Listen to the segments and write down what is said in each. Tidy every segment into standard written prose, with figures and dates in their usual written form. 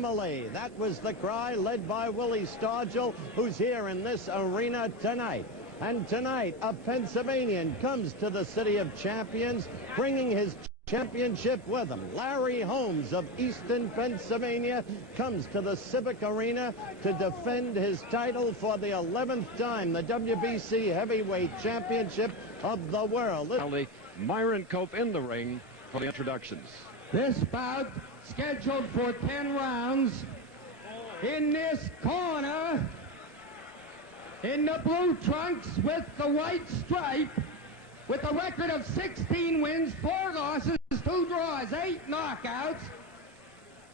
family. That was the cry led by Willie Stargell, who's here in this arena tonight. And tonight, a Pennsylvanian comes to the City of Champions, bringing his championship with him. Larry Holmes of Easton, Pennsylvania, comes to the Civic Arena to defend his title for the 11th time, the WBC Heavyweight Championship of the world. Myron Cope in the ring for the introductions. This bout scheduled for 10 rounds. In this corner, in the blue trunks with the white stripe, with a record of 16 wins, 4 losses, 2 draws, 8 knockouts,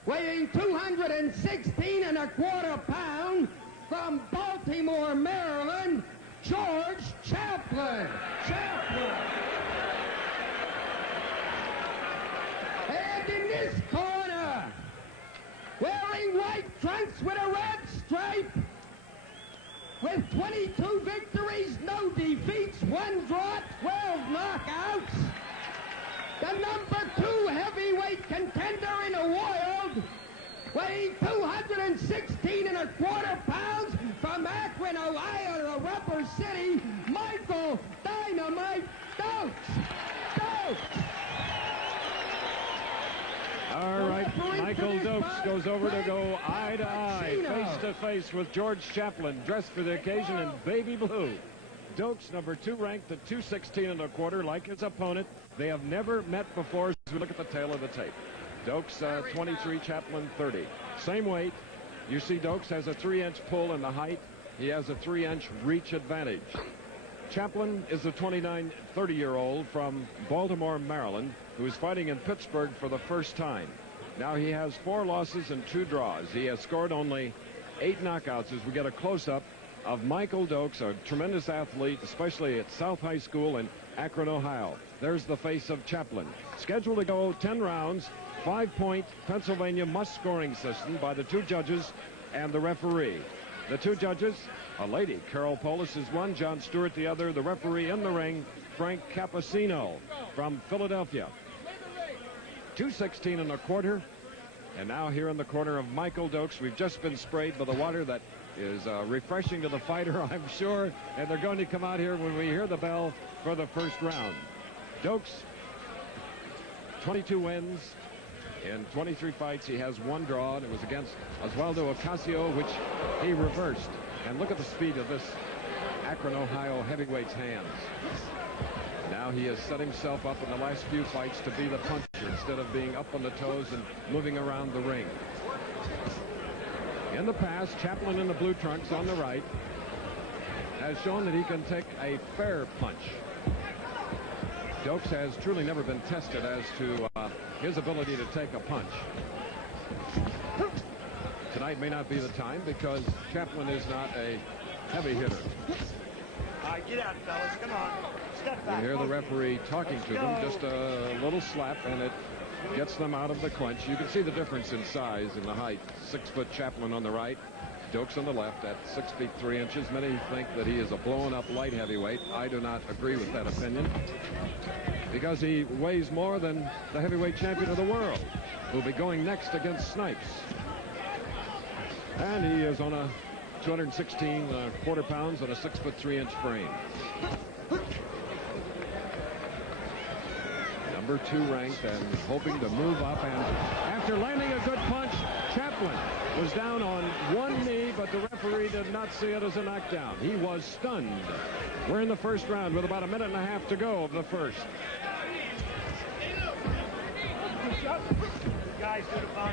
weighing 216 1/4 pounds, from Baltimore, Maryland, George Chaplin. And in this corner, wearing white trunks with a red stripe, with 22 victories, no defeats, 1 draw, 12 knockouts, the number 2 heavyweight contender in the world, weighing 216 1/4 pounds, from Akron, Ohio, the Rubber City, Michael Dynamite Dokes. All right, Michael Dokes goes over to go eye to eye, face to face with George Chaplin, dressed for the occasion in baby blue. Dokes, number 2 ranked at 216 1/4, like his opponent. They have never met before, as we look at the tail of the tape. Dokes 23, Chaplin 30. Same weight. You see Dokes has a 3-inch pull in the height. He has a 3-inch reach advantage. Chaplin is a 30-year-old from Baltimore, Maryland, who is fighting in Pittsburgh for the first time. Now he has 4 losses and 2 draws. He has scored only 8 knockouts as we get a close-up of Michael Dokes, a tremendous athlete, especially at South High School in Akron, Ohio. There's the face of Chaplin. Scheduled to go 10 rounds, 5-point Pennsylvania must-scoring system by the 2 judges and the referee. The 2 judges, a lady, Carol Polis, is one, John Stewart the other. The referee in the ring, Frank Cappuccino from Philadelphia. 216 1/4. And now here in the corner of Michael Dokes, we've just been sprayed by the water that is refreshing to the fighter, I'm sure. And they're going to come out here when we hear the bell for the first round. Dokes, 22 wins. In 23 fights, he has 1 draw, and it was against Oswaldo Ocasio, which he reversed. And look at the speed of this Akron, Ohio heavyweight's hands. Now he has set himself up in the last few fights to be the puncher instead of being up on the toes and moving around the ring. In the past, Chaplin in the blue trunks on the right has shown that he can take a fair punch. Dokes has truly never been tested as to his ability to take a punch. Tonight may not be the time because Chaplin is not a heavy hitter. Get out, fellas. Come on. Step back. You hear the referee talking to them, just a little slap, and it gets them out of the clinch. You can see the difference in size and the height. 6-foot Chaplin on the right, Dokes on the left at 6 feet 3 inches. Many think that he is a blown-up light heavyweight. I do not agree with that opinion because he weighs more than the heavyweight champion of the world, who'll be going next against Snipes. And he is on a 216 1/4 pounds on a 6 foot 3 inch frame. Number 2 ranked and hoping to move up, and after landing a good punch, Chaplin was down on 1 knee, but the referee did not see it as a knockdown. He was stunned. We're in the first round with about 1.5 minutes to go of the first.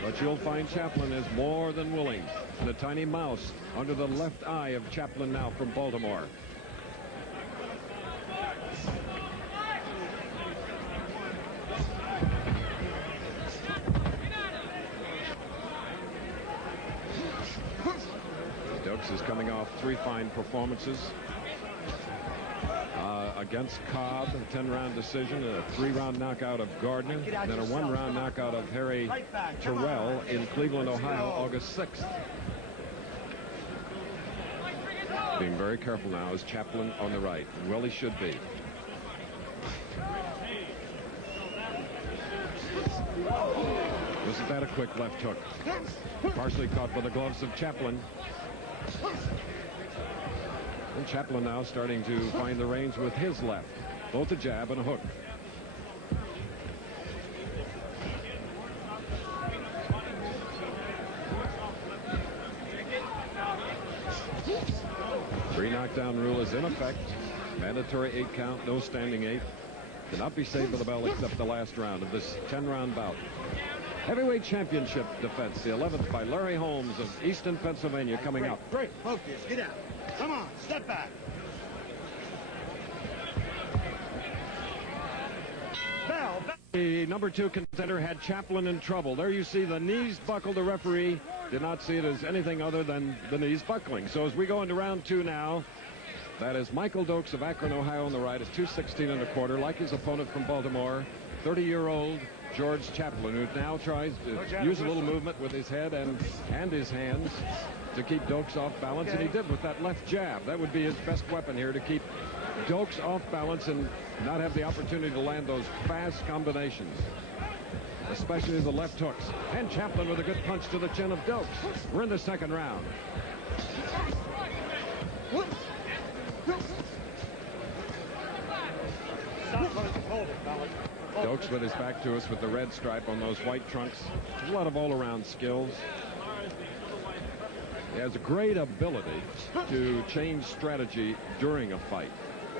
But you'll find Chaplin is more than willing. The tiny mouse under the left eye of Chaplin now from Baltimore. Dokes is coming off 3 fine performances. Against Cobb, a 10-round decision, a 3-round knockout of Gardner, and then a 1-round knockout of Harry Terrell in Cleveland, Ohio, August 6th. Being very careful now is Chaplin on the right. Well, he should be. Isn't that a quick left hook? Partially caught by the gloves of Chaplin. And Chaplin now starting to find the range with his left. Both a jab and a hook. Three knockdown rule is in effect. Mandatory 8 count, no standing 8. Cannot be saved by the bell except the last round of this 10-round bout. Heavyweight championship defense, the 11th by Larry Holmes of Easton, Pennsylvania, coming up. Great. Focus. Get out. Come on. Step back. Bell. The number 2 contender had Chaplin in trouble. There you see the knees buckle. The referee did not see it as anything other than the knees buckling. So as we go into round 2 now, that is Michael Dokes of Akron, Ohio on the right at 216 1/4, like his opponent from Baltimore, 30-year-old George Chaplin, who now tries to use a little movement with his head and his hands to keep Dokes off balance, and he did with that left jab. That would be his best weapon here to keep Dokes off balance and not have the opportunity to land those fast combinations, especially the left hooks. And Chaplin with a good punch to the chin of Dokes. We're in the second round. Dokes with his back to us with the red stripe on those white trunks. A lot of all-around skills. He has a great ability to change strategy during a fight.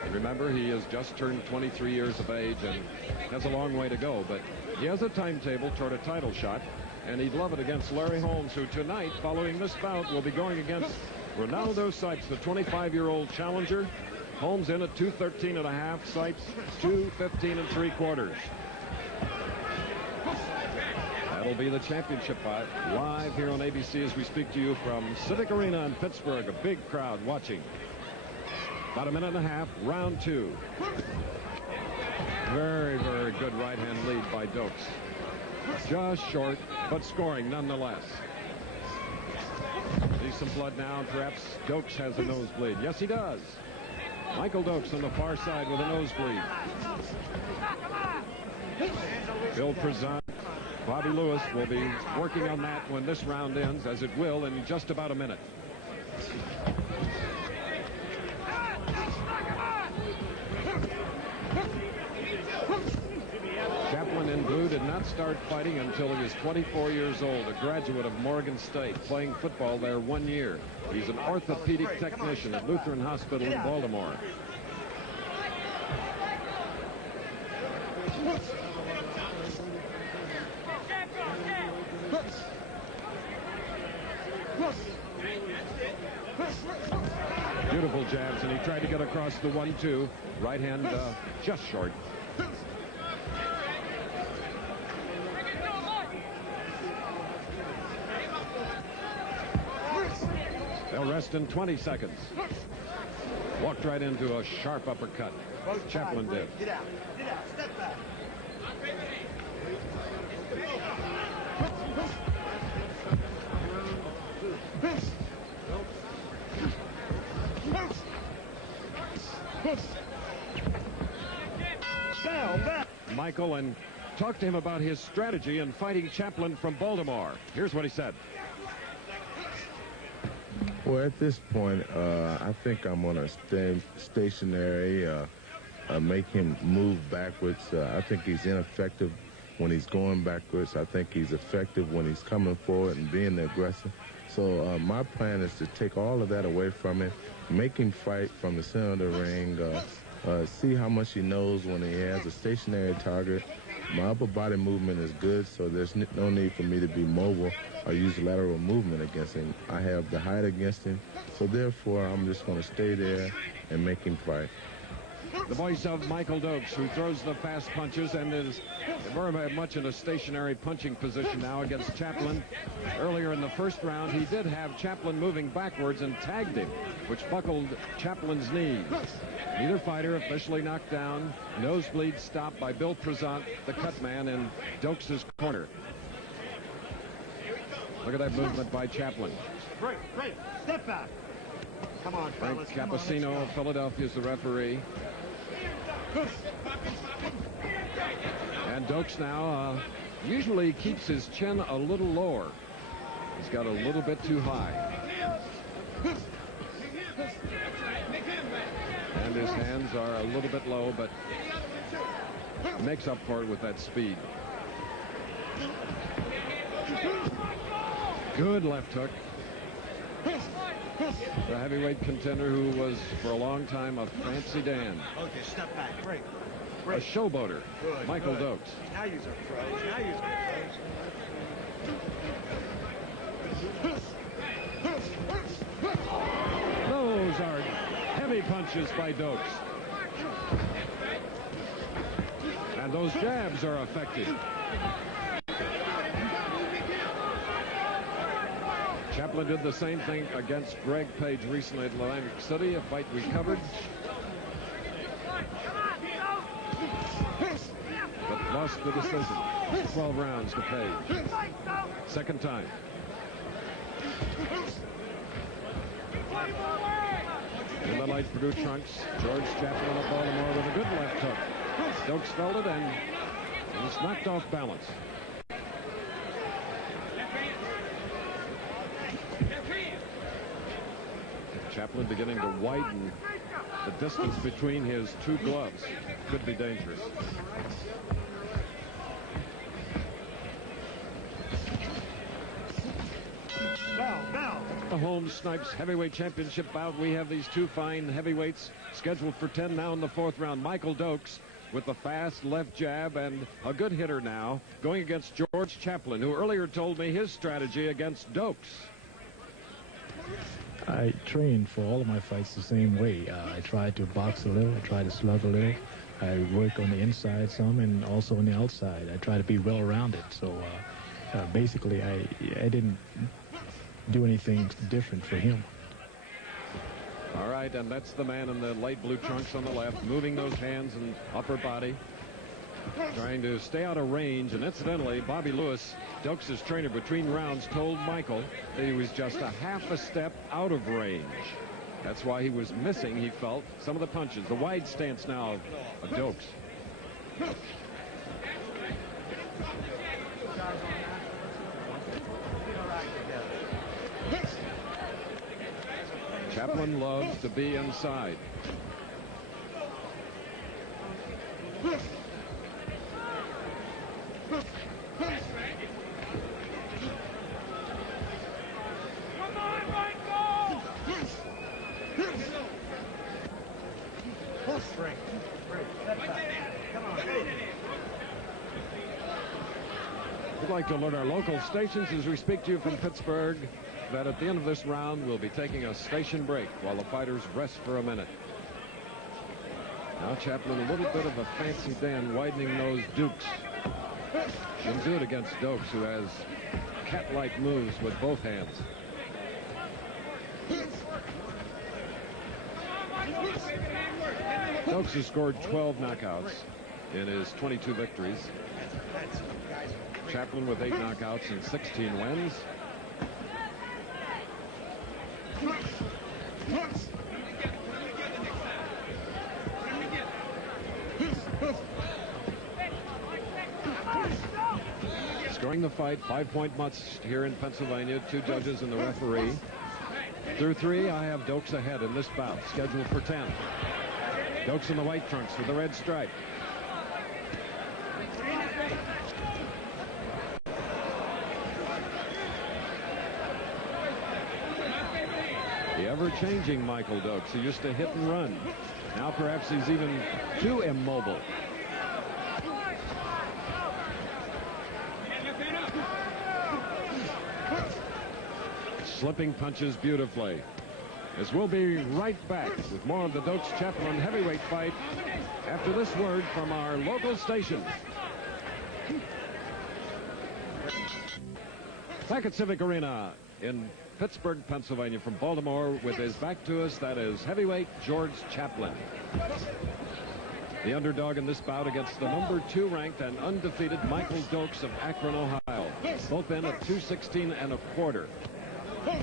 And remember, he has just turned 23 years of age and has a long way to go, but he has a timetable toward a title shot, and he'd love it against Larry Holmes, who tonight, following this bout, will be going against Ronaldo Sipes, the 25-year-old challenger. Holmes in at 213 1/2, Sipes 215 3/4. That'll be the championship fight live here on ABC as we speak to you from Civic Arena in Pittsburgh. A big crowd watching. About a minute and a half, round 2. Very, very good right-hand lead by Dokes. Just short, but scoring nonetheless. See some blood now, and perhaps Dokes has a nosebleed. Yes, he does. Michael Dokes on the far side with a nosebleed. Bill Prezant, Bobby Lewis will be working on that when this round ends, as it will in just about a minute. Chaplin in blue did not start fighting until he was 24 years old, a graduate of Morgan State, playing football there 1 year. He's an orthopedic technician at Lutheran Hospital in Baltimore. Beautiful jabs, and he tried to get across the 1-2. Right hand just short. They'll rest in 20 seconds. Walked right into a sharp uppercut. Chaplin did. Get out. Get out. Step back. Michael, and talked to him about his strategy in fighting Chaplin from Baltimore. Here's what he said. Well, at this point, I think I'm going to stay stationary, make him move backwards. I think he's ineffective when he's going backwards. I think he's effective when he's coming forward and being the aggressor. So my plan is to take all of that away from him, make him fight from the center of the ring, see how much he knows when he has a stationary target. My upper body movement is good, so there's no need for me to be mobile or use lateral movement against him. I have the height against him, so therefore I'm just going to stay there and make him fight. The voice of Michael Dokes, who throws the fast punches and is very much in a stationary punching position now against Chaplin. Earlier in the first round, he did have Chaplin moving backwards and tagged him, which buckled Chaplin's knees. Neither fighter officially knocked down. Nosebleed stopped by Bill Prezant, the cut man, in Dokes' corner. Look at that movement by Chaplin. Great. Step back. Come on, Frank fellas. Cappuccino of Philadelphia is the referee. And Dokes now Usually he keeps his chin a little lower. He's got a little bit too high. And his hands are a little bit low, but makes up for it with that speed. Good left hook. The heavyweight contender who was for a long time a Fancy Dan. Okay, step back. Break. A showboater. Good, Michael good. Dokes. Now use our throws. Now use our throws. Those are heavy punches by Dokes. And those jabs are effective. Chaplin did the same thing against Greg Page recently at Atlantic City, a fight we covered. But lost the decision. 12 rounds to Page. Second time. In the light blue trunks, George Chaplin of Baltimore with a good left hook. Dokes felt it and was knocked off balance. Chaplin beginning to widen the distance between his two gloves. Could be dangerous. The Holmes Snipes heavyweight championship bout. We have these two fine heavyweights scheduled for 10 now in the fourth round. Michael Dokes with the fast left jab and a good hitter now going against George Chaplin, who earlier told me his strategy against Dokes. I train for all of my fights the same way. I try to box a little, I try to slug a little. I work on the inside some and also on the outside. I try to be well-rounded. So basically, I didn't do anything different for him. All right, and that's the man in the light blue trunks on the left, moving those hands and upper body, trying to stay out of range. And incidentally, Bobby Lewis, Dokes' trainer between rounds, told Michael that he was just a half a step out of range. That's why he was missing, he felt, some of the punches. The wide stance now of Dokes. Chaplin loves to be inside. We'd like to alert our local stations as we speak to you from Pittsburgh that at the end of this round we'll be taking a station break while the fighters rest for a minute. Now Chaplin a little bit of a Fancy Dan, widening those dukes. Shouldn't do it against Dokes, who has cat-like moves with both hands. Dokes has scored 12 knockouts in his 22 victories. Chaplin with 8 knockouts and 16 wins. Scoring the fight, 5-point must here in Pennsylvania, 2 judges and the referee. Through 3, I have Dokes ahead in this bout, scheduled for 10. Dokes in the white trunks with the red stripe. The ever-changing Michael Dokes, who used to hit and run. Now perhaps he's even too immobile. Slipping punches beautifully. As we'll be right back with more of the Dokes-Chaplin heavyweight fight after this word from our local station. Back at Civic Arena in Pittsburgh, Pennsylvania, from Baltimore, with his back to us, that is heavyweight George Chaplin. The underdog in this bout against the number 2 ranked and undefeated Michael Dokes of Akron, Ohio. Both in at 216 1/4.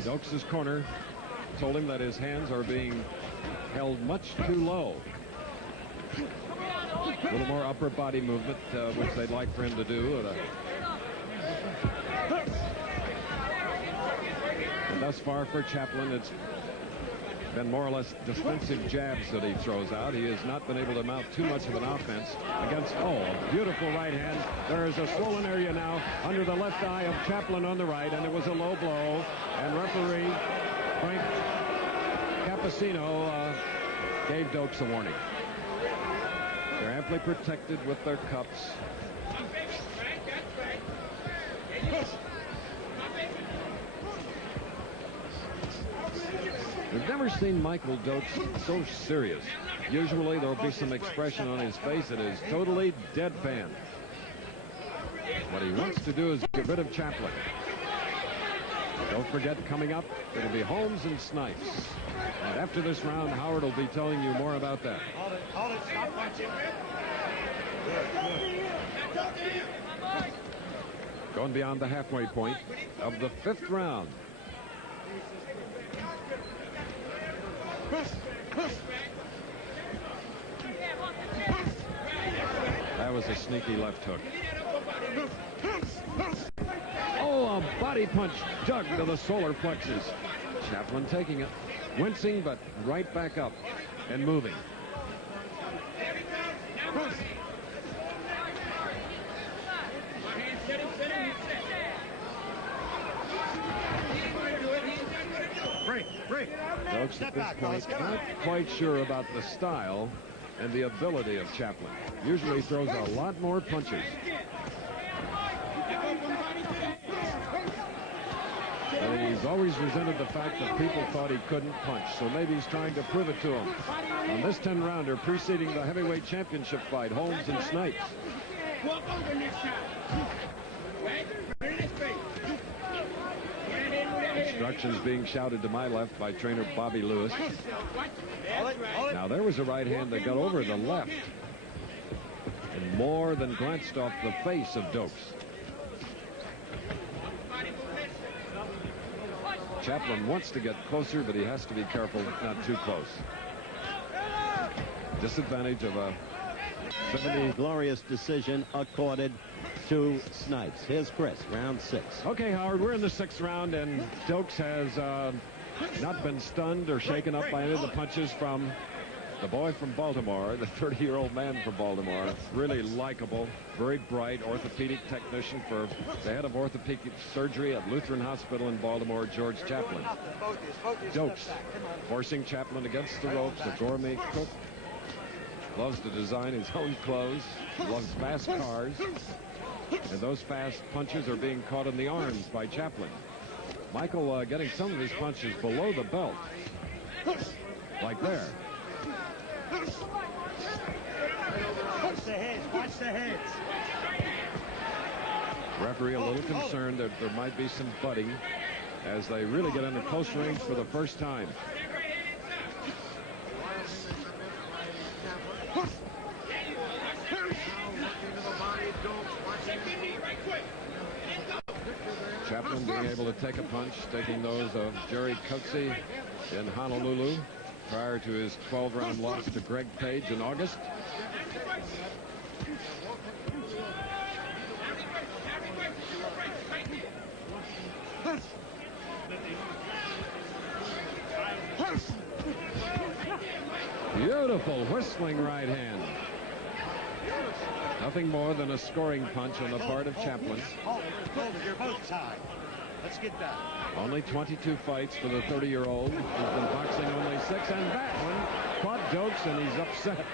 Dokes' corner told him that his hands are being held much too low. A little more upper body movement, which they'd like for him to do. Thus far for Chaplin, it's been more or less defensive jabs that he throws out. He has not been able to mount too much of an offense against, a beautiful right hand. There is a swollen area now under the left eye of Chaplin on the right, and it was a low blow. And referee Frank Cappuccino gave Dokes a warning. They're amply protected with their cups. We've never seen Michael Dokes so serious. Usually there'll be some expression on his face that is totally deadpan. What he wants to do is get rid of Chaplin. Don't forget, coming up, it'll be Holmes and Snipes. And after this round, Howard will be telling you more about that. Hold it, stop punching. Going beyond the halfway point of the 5th round. That was a sneaky left hook. Oh, a body punch dug to the solar plexus. Chaplin taking it, wincing, but right back up and moving. Dokes at this point not quite sure about the style and the ability of Chaplin. Usually throws a lot more punches. And he's always resented the fact that people thought he couldn't punch, so maybe he's trying to prove it to them. On this 10-rounder preceding the heavyweight championship fight, Holmes and Snipes. Instructions being shouted to my left by trainer Bobby Lewis. Now there was a right hand that got over the left and more than glanced off the face of Dokes. Chaplin wants to get closer, but he has to be careful not too close. Disadvantage of a 70 glorious decision accorded to Snipes. Here's Chris, round 6. Okay, Howard, we're in the 6th round, and Dokes has not been stunned or shaken up by any of the punches from the boy from Baltimore, the 30-year-old man from Baltimore. Really likable, very bright orthopedic technician for the head of orthopedic surgery at Lutheran Hospital in Baltimore, George Chaplin. Dokes forcing Chaplin against the ropes, a gourmet cook. Loves to design his own clothes, loves fast cars, and those fast punches are being caught in the arms by Chaplin. Michael getting some of his punches below the belt, like there. Watch the heads, watch the heads. Referee a little concerned that there might be some butting as they really get into close range for the first time. Chaplin being able to take a punch, taking those of Jerry Coatsey in Honolulu prior to his 12-round loss to Greg Page in August. Beautiful whistling right hand. Nothing more than a scoring punch on the part of Chaplin. Hold it, you're both tied. Let's get that. Only 22 fights for the 30-year-old. He's been boxing only 6, and that one caught Dokes, and he's upset.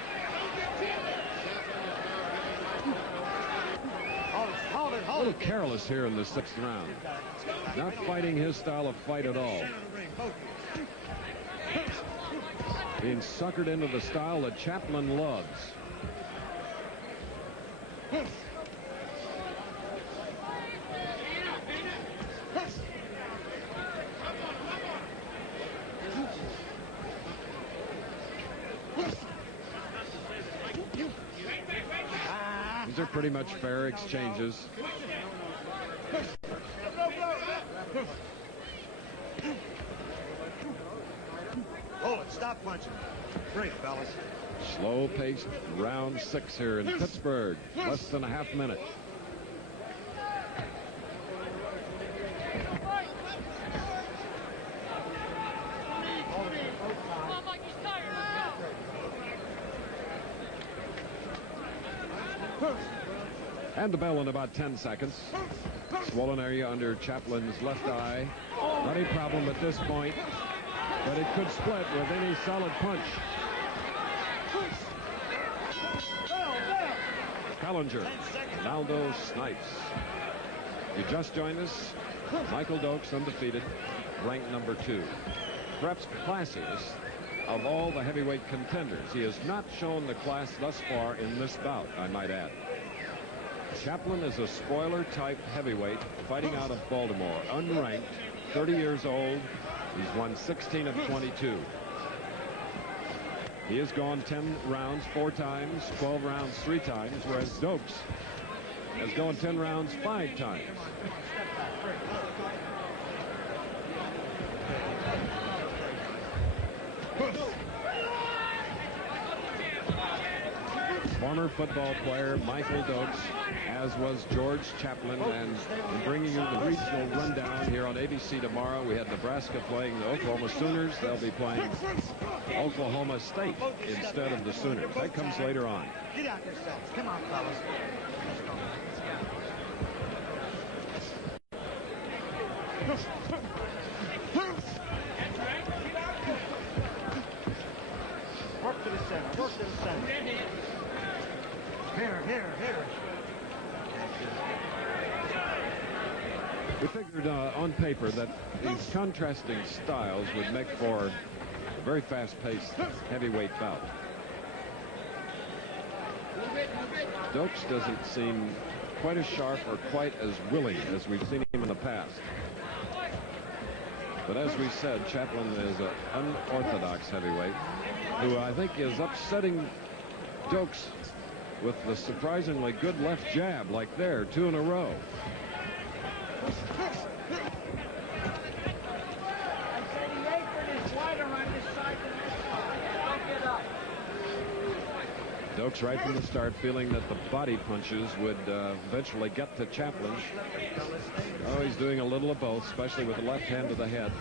A little careless here in the 6th round. Not fighting his style of fight at all. Being suckered into the style that Chaplin loves. These are pretty much fair exchanges. Hold it, stop punching. Bring it, fellas. Slow-paced round 6 here in Pittsburgh. Less than a half minute. And the bell in about 10 seconds. Swollen area under Chaplin's left eye. Not a problem at this point, but it could split with any solid punch. Callinger, Naldo Snipes. You just joined us. Michael Dokes, undefeated, ranked number 2. Perhaps classiest of all the heavyweight contenders. He has not shown the class thus far in this bout, I might add. Chaplin is a spoiler-type heavyweight fighting out of Baltimore, unranked, 30 years old. He's won 16 of 22. He has gone 10 rounds 4 times, 12 rounds 3 times, whereas Dokes has gone 10 rounds 5 times. Former football player Michael Dokes, as was George Chaplin, and bringing you the regional rundown here on ABC tomorrow. We had Nebraska playing the Oklahoma Sooners. They'll be playing Oklahoma State instead of the Sooners. That comes later on. Get out yourselves. Come on, fellas. Work to the center. Work to the center. Here. We figured on paper that these contrasting styles would make for a very fast-paced heavyweight bout. Dokes doesn't seem quite as sharp or quite as willing as we've seen him in the past. But as we said, Chaplin is an unorthodox heavyweight who I think is upsetting Dokes with the surprisingly good left jab, like there, 2 in a row. Dokes right from the start feeling that the body punches would eventually get to Chaplin. Oh, he's doing a little of both, especially with the left hand to the head.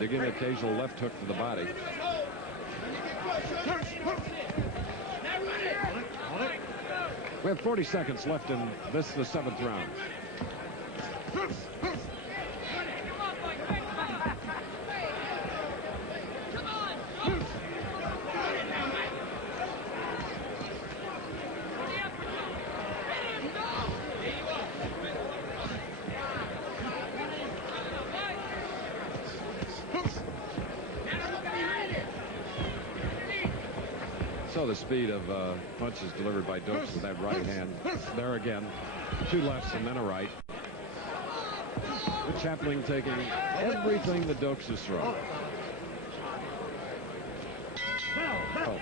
Digging an occasional left hook to the body. We have 40 seconds left in this, the 7th round. So the speed of punches delivered by Dokes with that right hand. There again, 2 lefts and then a right. But Chaplin taking everything that Dokes has thrown. Oh.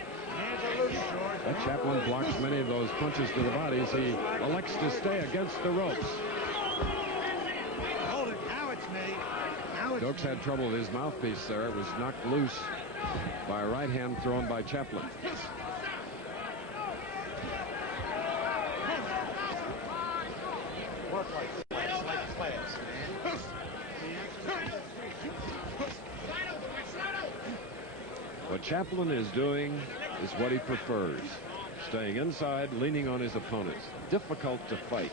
But Chaplin blocks many of those punches to the body as he elects to stay against the ropes. Dokes had trouble with his mouthpiece there. It was knocked loose by a right hand thrown by Chaplin. What Chaplin is doing is what he prefers. Staying inside, leaning on his opponents. Difficult to fight.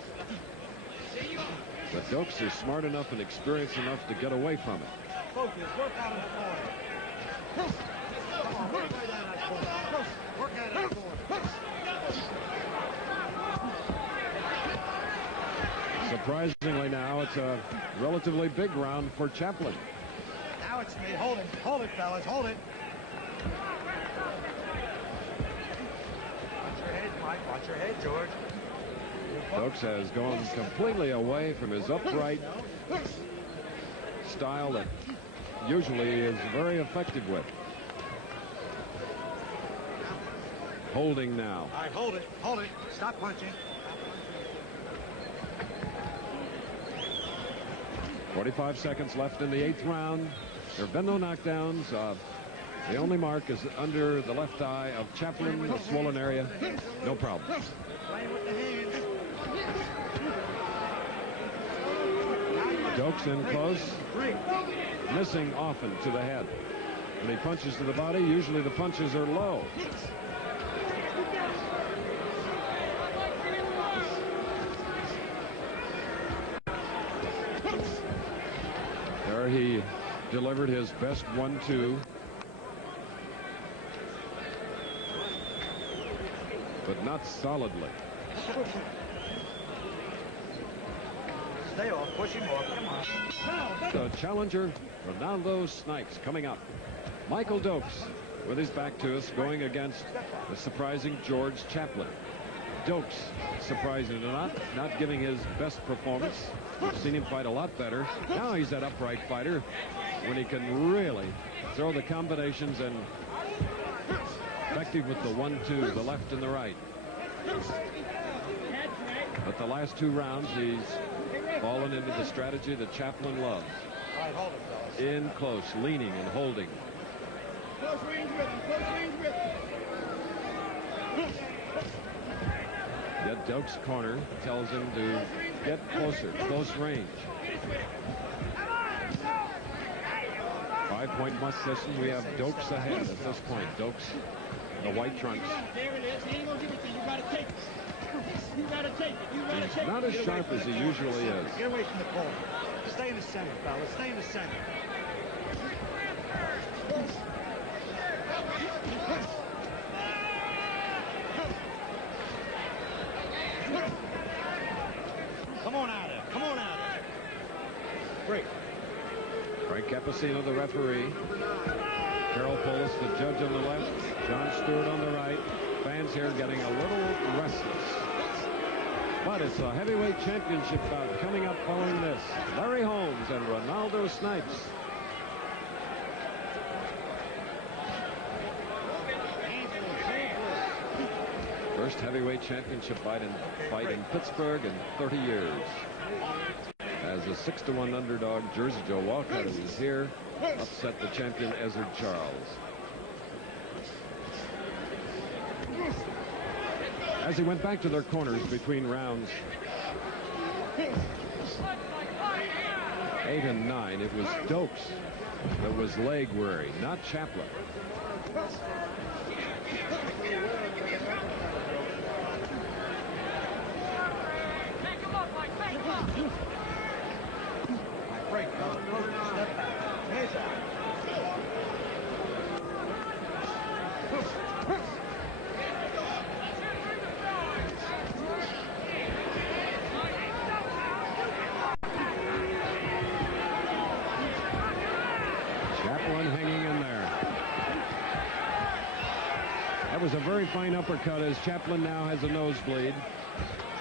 But Dokes is smart enough and experienced enough to get away from it. Focus, work out of the corner. Come on, work out of that corner. Work out of that corner. Surprisingly now, it's a relatively big round for Chaplin. Now it's me. Hold it. Hold it, fellas. Hold it. Watch your head, Mike. Watch your head, George. Dokes has gone completely away from his upright style that usually is very effective with. Holding now. All right, hold it. Hold it. Stop punching. 45 seconds left in the 8th round. There have been no knockdowns. The only mark is under the left eye of Chaplin, the swollen area. No problem. Playing with the hands. Dokes in close. Missing often to the head. When he punches to the body, usually the punches are low. he delivered his best 1-2. But not solidly. Stay off, push him off, come on. The challenger, Ronaldo Snipes, coming up. Michael Dokes, with his back to us, going against the surprising George Chaplin. Dokes, surprising or not giving his best performance. We've seen him fight a lot better. Now he's that upright fighter when he can really throw the combinations and effective with the 1-2, the left and the right. But the last 2 rounds, he's fallen into the strategy that Chaplin loves. All right, hold it, fellas. In close, leaning and holding. Close range with him. Close range with him. Yet Dokes' corner tells him to get closer, close range. 5-point must session. We have Dokes ahead at this point. Dokes, the white trunks. There it is. He ain't gonna give it to you. You gotta take it. You gotta take it. You gotta take it. He's not as sharp as he usually is. Get away from the corner. Stay in the center, fellas. Stay in the center. Come on out of there. Come on out of there. Break. Frank Cappuccino, the referee. Carol Polis, the judge on the left. John Stewart on the right. Fans here getting a little restless. But it's a heavyweight championship bout coming up following this. Larry Holmes and Ronaldo Snipes. First heavyweight championship fight in Pittsburgh in 30 years. As a 6-1 underdog, Jersey Joe Walcott, who is here, upset the champion Ezzard Charles. As he went back to their corners between rounds 8 and 9, it was Dokes that was leg weary, not Chaplin. Break, fellas. Step back. Hands out. Chaplin hanging in there. That was a very fine uppercut as Chaplin now has a nosebleed.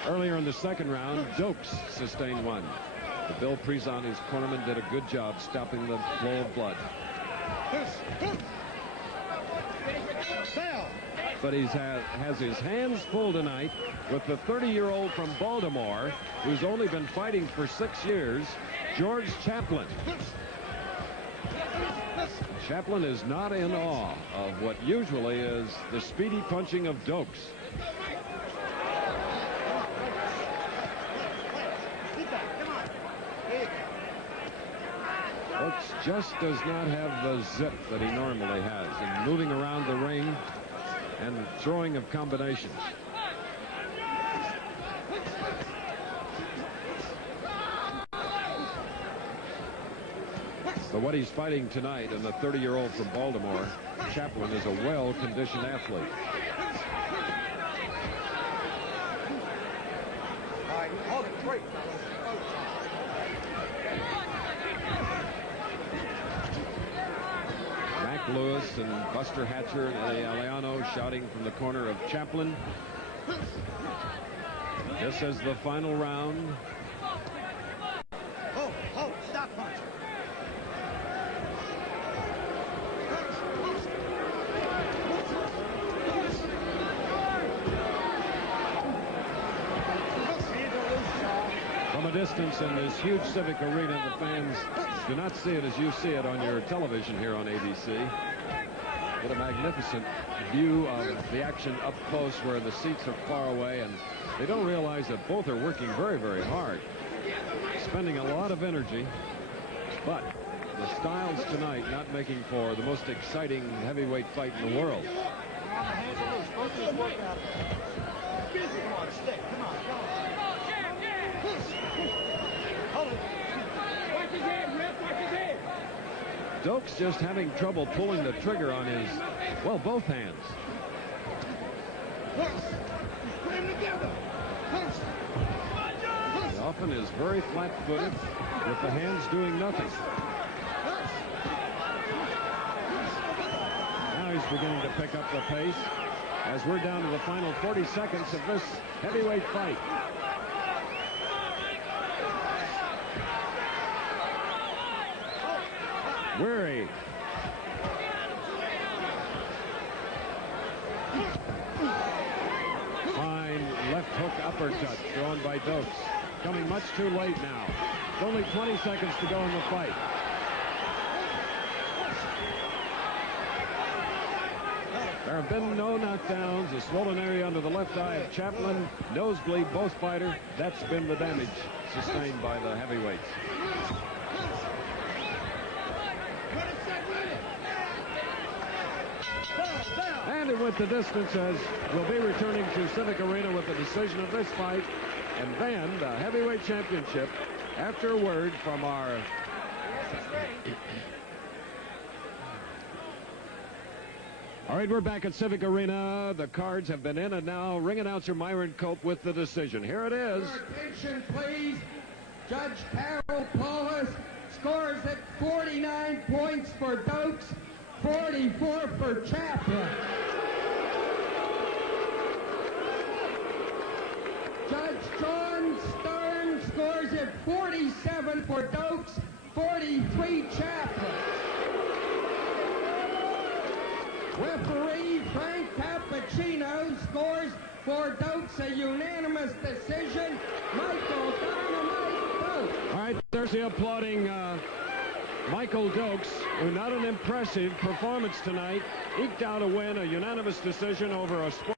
Earlier in the second round, Dokes sustained one. But Bill Prezon, his cornerman, did a good job stopping the flow of blood. But he has his hands full tonight with the 30-year-old from Baltimore, who's only been fighting for 6 years, George Chaplin. Chaplin is not in awe of what usually is the speedy punching of Dokes. Dokes just does not have the zip that he normally has in moving around the ring and throwing of combinations. But what he's fighting tonight, and the 30-year-old from Baltimore, Chaplin, is a well-conditioned athlete. All right, hold it. Break, fellas. Mac Lewis and Buster Hatcher and Eddie Aliano shouting from the corner of Chaplin. This is the final round. Oh, stop punching. From a distance in this huge civic arena, the fans do not see it as you see it on your television here on ABC. What a magnificent view of the action up close where the seats are far away, and they don't realize that both are working very, very hard, spending a lot of energy, but the styles tonight not making for the most exciting heavyweight fight in the world. Come on, stick. Come on, come on. Hold it. Watch his head, Rip. Watch his head. Dokes just having trouble pulling the trigger on his, well, both hands. Put him together. He often is very flat-footed with the hands doing nothing. Now he's beginning to pick up the pace as we're down to the final 40 seconds of this heavyweight fight. Weary. Fine left hook uppercut thrown by Dokes. Coming much too late now. Only 20 seconds to go in the fight. There have been no knockdowns. A swollen area under the left eye of Chaplin. Nosebleed, both fighters. That's been the damage sustained by the heavyweights. And it went the distance as we'll be returning to Civic Arena with the decision of this fight. And then the heavyweight championship after a word from our... All right, we're back at Civic Arena. The cards have been in, and now ring announcer Myron Cope with the decision. Here it is. Your attention, please. Judge Carol Paulus scores at 49 points for Dokes, 44 for Chaplin. Judge John Stern scores at 47 for Dokes, 43 Chaplin. Referee Frank Cappuccino scores for Dokes a unanimous decision. Michael Dynamite Dokes. All right, there's the applauding Michael Dokes, who not an impressive performance tonight, eked out a win, a unanimous decision over a sport.